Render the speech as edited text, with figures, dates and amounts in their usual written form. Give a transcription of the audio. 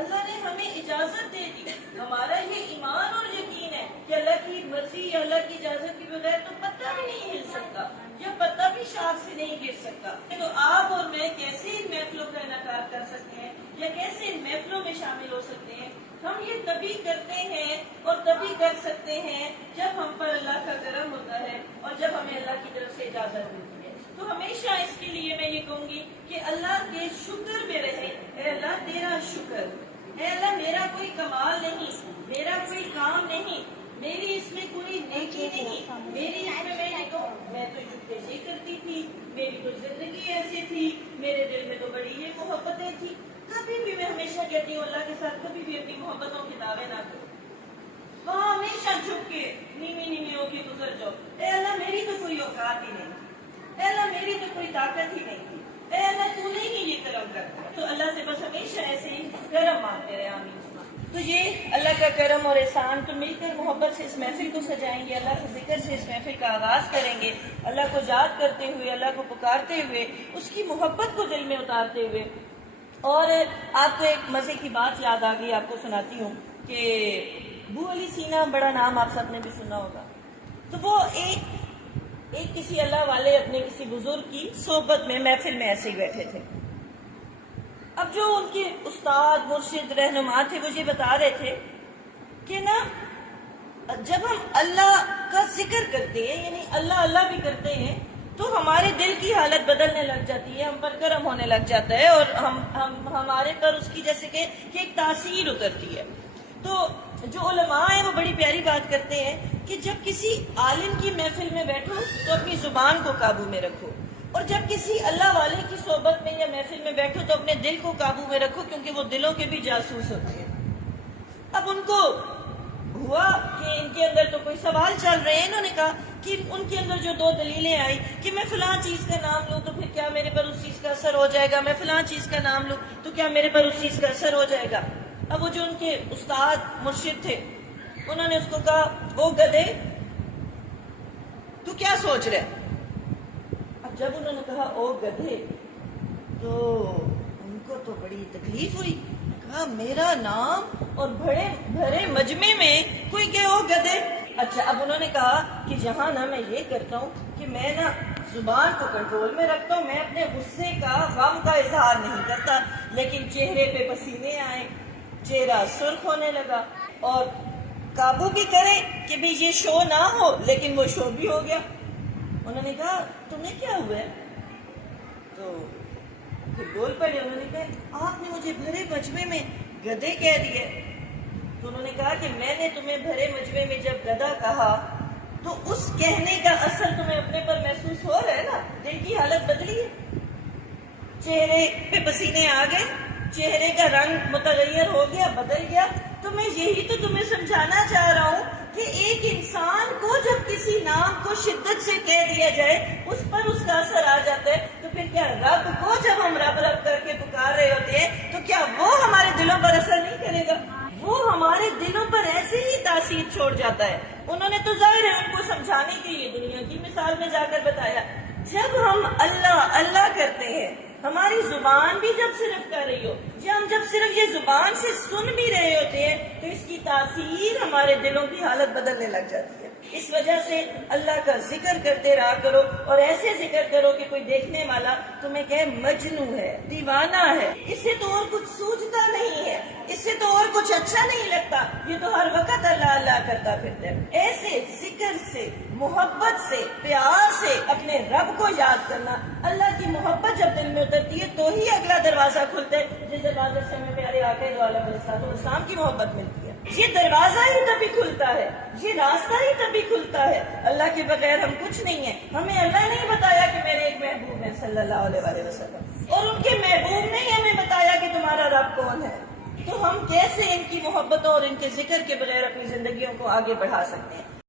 اللہ نے ہمیں اجازت دے دی. ہمارا یہ ایمان اور یقین ہے کہ اللہ کی مرضی یا اللہ کی اجازت کے بغیر تو پتہ بھی نہیں ہل سکتا یا پتہ بھی شاخ سے نہیں گر سکتا. تو آپ اور میں کیسے ان محفلوں کا انعقاد کر سکتے ہیں یا کیسے ان محفلوں میں شامل ہو سکتے ہیں؟ ہم یہ تبھی کرتے ہیں اور تبھی کر سکتے ہیں جب ہم پر اللہ کا کرم ہوتا ہے اور جب ہمیں اللہ کی طرف سے اجازت ملتی ہے. تو ہمیشہ اس کے لیے میں یہ کہوں گی کہ اللہ کے شکر میں رہے. اے اللہ تیرا شکر، اے اللہ میرا کوئی کمال نہیں، میرا کوئی کام نہیں، میری اس میں کوئی نیکی نہیں، میری اس میں تو یہ کرتی تھی، میری تو زندگی ایسی تھی، میرے دل میں تو بڑی یہ محبتیں تھی. کبھی بھی میں ہمیشہ کہتی ہوں اللہ کے ساتھ کبھی بھی اپنی محبتوں کی دعوے نہ کرو. وہاں ہمیشہ جھک کے نیوی ہو کے گزر جاؤ. اے اللہ میری تو کوئی اوقات ہی نہیں تھی، اے اللہ میری تو کوئی طاقت ہی نہیں تھی، اے اللہ تو نے ہی یہ کرم کر دیا. تو اللہ سے بس ہمیشہ ایسے ہی کرم مانگتے رہے. آمین. تو یہ اللہ کا کرم اور احسان. تو مل کر محبت سے اس محفل کو سجائیں گے، اللہ کے ذکر سے اس محفل کا آغاز کریں گے، اللہ کو یاد کرتے ہوئے، اللہ کو پکارتے ہوئے، اس کی محبت کو دل میں اتارتے ہوئے. اور آپ کو ایک مزے کی بات یاد آ گئی، آپ کو سناتی ہوں کہ ابو علی سینا، بڑا نام آپ سب نے بھی سنا ہوگا. تو وہ ایک کسی اللہ والے اپنے کسی بزرگ کی صحبت میں محفل میں ایسے ہی بیٹھے تھے. اب جو ان کے استاد مرشد رہنما تھے وہ یہ بتا رہے تھے کہ نا جب ہم اللہ کا ذکر کرتے ہیں، یعنی اللہ اللہ بھی کرتے ہیں، تو ہمارے دل کی حالت بدلنے لگ جاتی ہے، ہم پر کرم ہونے لگ جاتا ہے اور ہمارے پر اس کی جیسے کہ ایک تاثیر اترتی ہے. تو جو علماء ہیں وہ بڑی پیاری بات کرتے ہیں کہ جب کسی عالم کی محفل میں بیٹھو تو اپنی زبان کو قابو میں رکھو، اور جب کسی اللہ والے کی صحبت میں یا محفل میں بیٹھو تو اپنے دل کو قابو میں رکھو، کیونکہ وہ دلوں کے بھی جاسوس ہوتے ہیں. اب ان کو ہوا کہ ان کے اندر تو کوئی سوال چل رہے ہیں. انہوں نے کہا کہ ان کے اندر جو دو دلیلیں آئی کہ میں فلاں چیز کا نام لوں تو پھر کیا میرے پر اس چیز کا اثر ہو جائے گا، میں فلاں چیز کا نام لوں تو کیا میرے پر اس چیز کا اثر ہو جائے گا. اب وہ جو ان کے استاد مرشد تھے انہوں نے اس کو کہا او گدھے تو کیا سوچ رہے. اب جب انہوں نے کہا او گدھے تو ان کو تو بڑی تکلیف ہوئی. کہا میرا نام اور بھرے مجمع میں کوئی کہ او گدھے. اچھا اب انہوں نے کہا کہ جہاں نا میں یہ کرتا ہوں کہ میں نا زبان کو کنٹرول میں رکھتا ہوں، میں اپنے غصے کا غم کا اظہار نہیں کرتا، لیکن چہرے پہ پسینے آئے، چہرہ سرخ ہونے لگا، اور قابو بھی کرے کہ بھی یہ شو نہ ہو لیکن وہ شو بھی ہو گیا. انہوں نے کہا تمہیں کیا ہوا ہے؟ تو پھر بول پڑے. انہوں نے کہا آپ نے مجھے بھرے مجمع میں گدھے کہہ دیے. تو انہوں نے کہا کہ میں نے تمہیں بھرے مجمع میں جب گدھا کہا تو اس کہنے کا اثر تمہیں اپنے پر محسوس ہو رہا ہے نا، دل کی حالت بدلی ہے، چہرے پہ پسینے آ گئے، چہرے کا رنگ متغیر ہو گیا، بدل گیا. تو میں یہی تو تمہیں سمجھانا چاہ رہا ہوں کہ ایک انسان کو جب کسی نام کو شدت سے کہہ دیا جائے اس پر اس کا اثر آ جاتا ہے، تو پھر کیا رب کو جب ہم رب رب کر کے پکار رہے ہوتے ہیں تو کیا وہ ہمارے دلوں پر اثر نہیں کرے گا؟ وہ ہمارے دلوں پر ایسے ہی تاثیر چھوڑ جاتا ہے. انہوں نے تو ظاہر ہے ان کو سمجھانے کے لیے دنیا کی مثال میں جا کر بتایا. جب ہم اللہ اللہ کرتے ہیں، ہماری زبان بھی جب صرف کر رہی ہو، ہم جب صرف یہ زبان سے سن بھی رہے ہوتے ہیں تو اس کی تاثیر ہمارے دلوں کی حالت بدلنے لگ جاتی ہے. اس وجہ سے اللہ کا ذکر کرتے رہا کرو، اور ایسے ذکر کرو کہ کوئی دیکھنے والا تمہیں کہے مجنوں ہے، دیوانہ ہے، اس سے تو اور کچھ سوچتا نہیں ہے، اس سے تو اور کچھ اچھا نہیں لگتا، یہ تو ہر وقت اللہ اللہ کرتا پھرتا ہے. ایسے ذکر سے، محبت سے، پیار سے اپنے رب کو یاد کرنا. اللہ کی محبت جب دل میں اترتی ہے تو ہی اگلا دروازہ کھلتا ہے، جس دروازے سے ہمیں پیارے آقا دو عالم علیہ الصلوۃ والسلام کی محبت ملتی ہے. یہ دروازہ ہی تبھی کھلتا ہے، یہ راستہ ہی تبھی کھلتا ہے. اللہ کے بغیر ہم کچھ نہیں ہیں. ہمیں اللہ نے بتایا کہ میرے ایک محبوب ہے صلی اللہ علیہ وسلم، اور ان کے محبوب نے ہی ہمیں بتایا کہ تمہارا رب کون ہے. تو ہم کیسے ان کی محبتوں اور ان کے ذکر کے بغیر اپنی زندگیوں کو آگے بڑھا سکتے ہیں؟